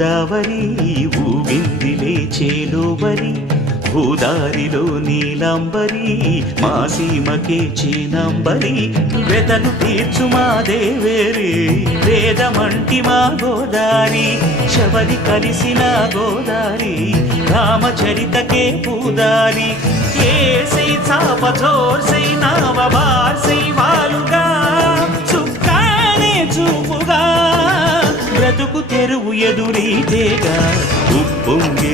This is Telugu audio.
గోదావరి ఊగిందిలే చేలోబరి భూదారిలో నీలంబరి మా సీమకే చీనంబరి వెతను తీర్చు మా దేవేరి వేదమంటి మా గోదారి శబరి కలిసిన గోదారి రామచరితకే పూదారి ఏసై చాప చోర్సై నావ బార్సై వాలుగా చుక్కానే చూపుగా బ్రతుకు తెరువు ఎదురీతేగా ఉప్పొంగి